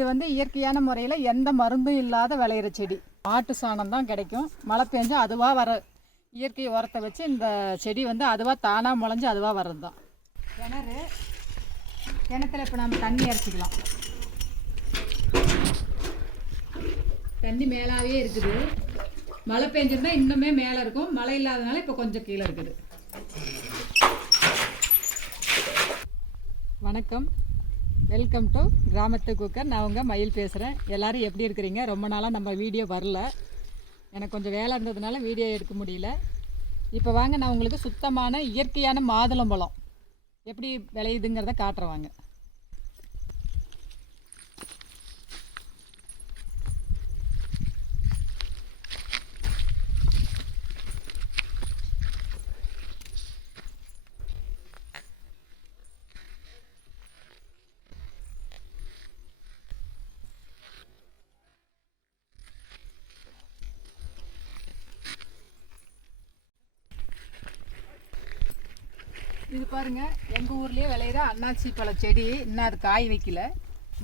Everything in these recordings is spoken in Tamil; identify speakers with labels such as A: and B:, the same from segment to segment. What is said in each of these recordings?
A: இது வந்து இயற்கையான முறையில் எந்த மருந்தும் இல்லாத விளையிற செடி. ஆட்டு சாணம் தான் கிடைக்கும். மழை பெஞ்சால் அதுவாக வர இயற்கை உரத்தை வச்சு இந்த செடி வந்து அதுவாக தானாக முளைஞ்சு அதுவாக வர்றது தான் கிணறு கிணத்துல இப்போ நம்ம தண்ணி இறச்சிக்கலாம் தண்ணி மேலாவே இருக்குது. மழை பெஞ்சிருந்தா இன்னுமே மேலே இருக்கும். மழை இல்லாதனால இப்போ கொஞ்சம் கீழே இருக்குது. வணக்கம். வெல்கம் டு கிராமத்து குக்கர். நான் உங்கள் மயில் பேசுகிறேன் எல்லோரும் எப்படி இருக்கிறீங்க? ரொம்ப நாளாக நம்ம வீடியோ வரல. எனக்கு கொஞ்சம் வேலை இருந்ததுனால வீடியோ எடுக்க முடியல. இப்போ வாங்க நான் உங்களுக்கு சுத்தமான இயற்கையான மாதுளம்பழம் எப்படி விளையுதுங்கிறத காட்டுறேன் இது பாருங்க எங்கள் ஊர்லேயே விளையிற அன்னாச்சி பழ செடி. இன்னும் அது காய் வைக்கல.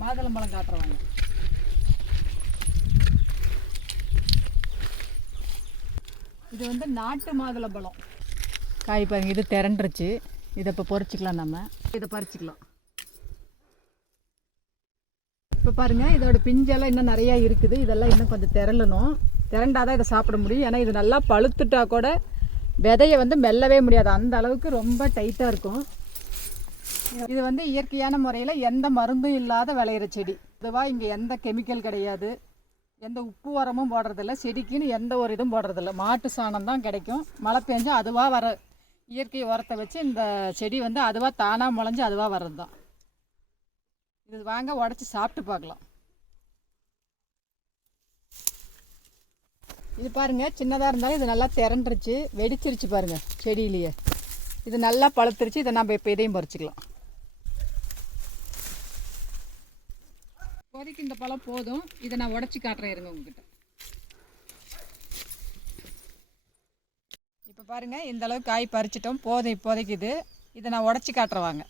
A: மாதுளம்பழம் காட்டுறவாங்க. இது வந்து நாட்டு மாதுளம்பழம் காய் பாருங்க இது திரண்டுருச்சு. இதை இப்போ பொறிச்சிக்கலாம் நம்ம. இதை பறிச்சிக்கலாம். இப்போ பாருங்க இதோட பிஞ்செல்லாம் இன்னும் நிறையா இருக்குது. இதெல்லாம் இன்னும் கொஞ்சம் திரளணும். திரண்டாதான் இதை சாப்பிட முடியும். ஏன்னா இது நல்லா பழுத்துட்டா கூட விதையை வந்து மெல்லவே முடியாது. அந்த அளவுக்கு ரொம்ப டைட்டாக இருக்கும். இது வந்து இயற்கையான முறையில் எந்த மருந்தும் இல்லாத விளையிற செடி. இதுவாக இங்கே எந்த கெமிக்கல் கிடையாது. எந்த உப்பு உரமும் போடுறதில்ல. செடிக்குன்னு எந்த ஒரு இதுவும் போடுறதில்ல. மாட்டு சாணம் தான் கிடைக்கும். மழை பெஞ்சால் அதுவாக வர இயற்கை உரத்தை வச்சு இந்த செடி வந்து அதுவாக தானாக முளைஞ்சு அதுவாக வர்றது தான் இது வாங்க உடச்சி சாப்பிட்டு பார்க்கலாம். இது பாருங்கள் சின்னதாக இருந்தாலும் இது நல்லா திரண்டுருச்சு. வெடிச்சிருச்சு பாருங்கள் செடியிலேயே. இது நல்லா பழுத்துருச்சு. இதை நம்ம இப்போ இதையும் பறிச்சிக்கலாம். இப்போதைக்கு இந்த பழம் போதும். இதை நான் உடச்சி காட்டுறேன் இருங்க உங்ககிட்ட. இப்போ பாருங்க இந்த அளவுக்கு காய் பறிச்சிட்டோம். போதும் இப்போதைக்கு இது. இதை நான் உடச்சி காட்டுறேன் வாங்க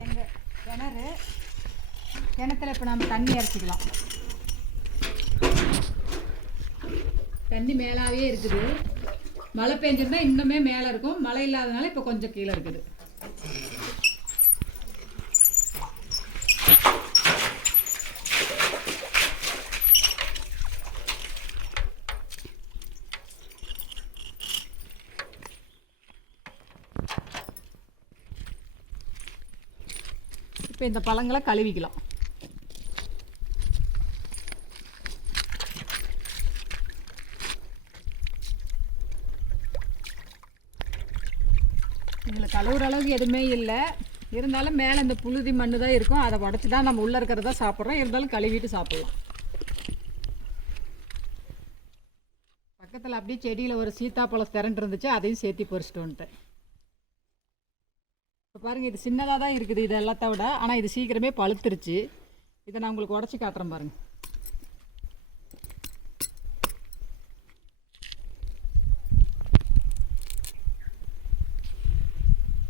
A: எங்கள் கிணறு கிணத்துல இப்போ நம்ம தண்ணி இறச்சிக்கலாம் தண்ணி மேலாவே இருக்குது. மழை பெஞ்சிருந்தா இன்னுமே மேலே இருக்கும். மழை இல்லாதனால இப்போ கொஞ்சம் கீழே இருக்குது. இப்போ இந்த பழங்களை கழுவிக்கலாம். இதில் கழுவுற அளவுக்கு எதுவுமே இல்லை. இருந்தாலும் மேலே இந்த புழுதி மண்ணு தான் இருக்கும். அதை உடச்சி தான் நம்ம உள்ளே இருக்கிறத சாப்பிட்றோம். இருந்தாலும் கழுவிட்டு சாப்பிட்லாம். பக்கத்தில் அப்படியே செடியில் ஒரு சீத்தாப்பழம் திரண்டு இருந்துச்சு. அதையும் சேர்த்து பொறிச்சிட்டு வந்துட்டேன். இப்போ பாருங்கள் இது சின்னதாக தான் இருக்குது இது எல்லாத்த விட. ஆனால் இது சீக்கிரமே பழுத்துருச்சு. இதை நான் உங்களுக்கு உடச்சி காட்டுறேன் பாருங்கள்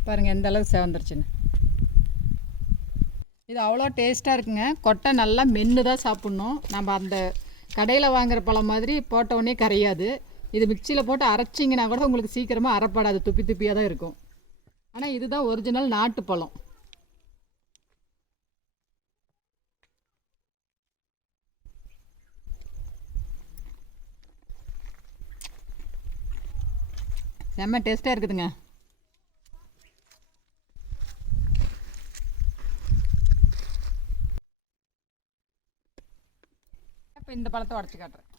A: பாருங்கள் எந்த அளவுக்கு செவந்துருச்சுன்னு. இது அவ்வளோ டேஸ்ட்டாக இருக்குங்க. கொட்டை நல்லா மென்று தான் சாப்பிட்ணும். நம்ம அந்த கடையில் வாங்குற பழம் மாதிரி போட்டவுடனே கரையாது. இது மிக்சியில் போட்டு அரைச்சிங்கன்னா கூட உங்களுக்கு சீக்கிரமாக அரைப்படாது. துப்பி துப்பியாக தான் இருக்கும். ஆனால் இதுதான் ஒரிஜினல் நாட்டு பழம். செம்ம டேஸ்ட்டாக இருக்குதுங்க. இப்போ இந்த பழத்தை உடச்சி காட்டுறேன்.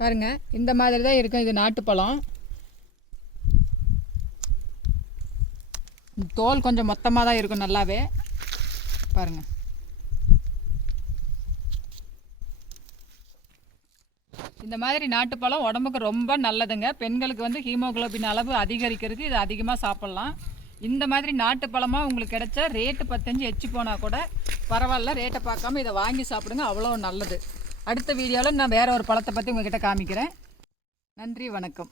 A: பாருங்கள் இந்த மாதிரி தான் இருக்கும் இது நாட்டுப்பழம். தோல் கொஞ்சம் மொத்தமாக தான் இருக்கும் நல்லாவே. பாருங்கள் இந்த மாதிரி நாட்டுப்பழம் உடம்புக்கு ரொம்ப நல்லதுங்க. பெண்களுக்கு வந்து ஹீமோகுளோபின் அளவு அதிகரிக்கிறதுக்கு இது அதிகமாக சாப்பிட்லாம். இந்த மாதிரி நாட்டுப்பழமாக உங்களுக்கு கிடைச்சா ரேட்டு பத்தஞ்சு எச்சு போனால் கூட பரவாயில்ல. ரேட்டை பார்க்காம இதை வாங்கி சாப்பிடுங்க அவ்வளோ நல்லது. அடுத்த வீடியோவில் நான் வேறு ஒரு பழத்தை பற்றி உங்ககிட்ட காமிக்கிறேன். நன்றி வணக்கம்.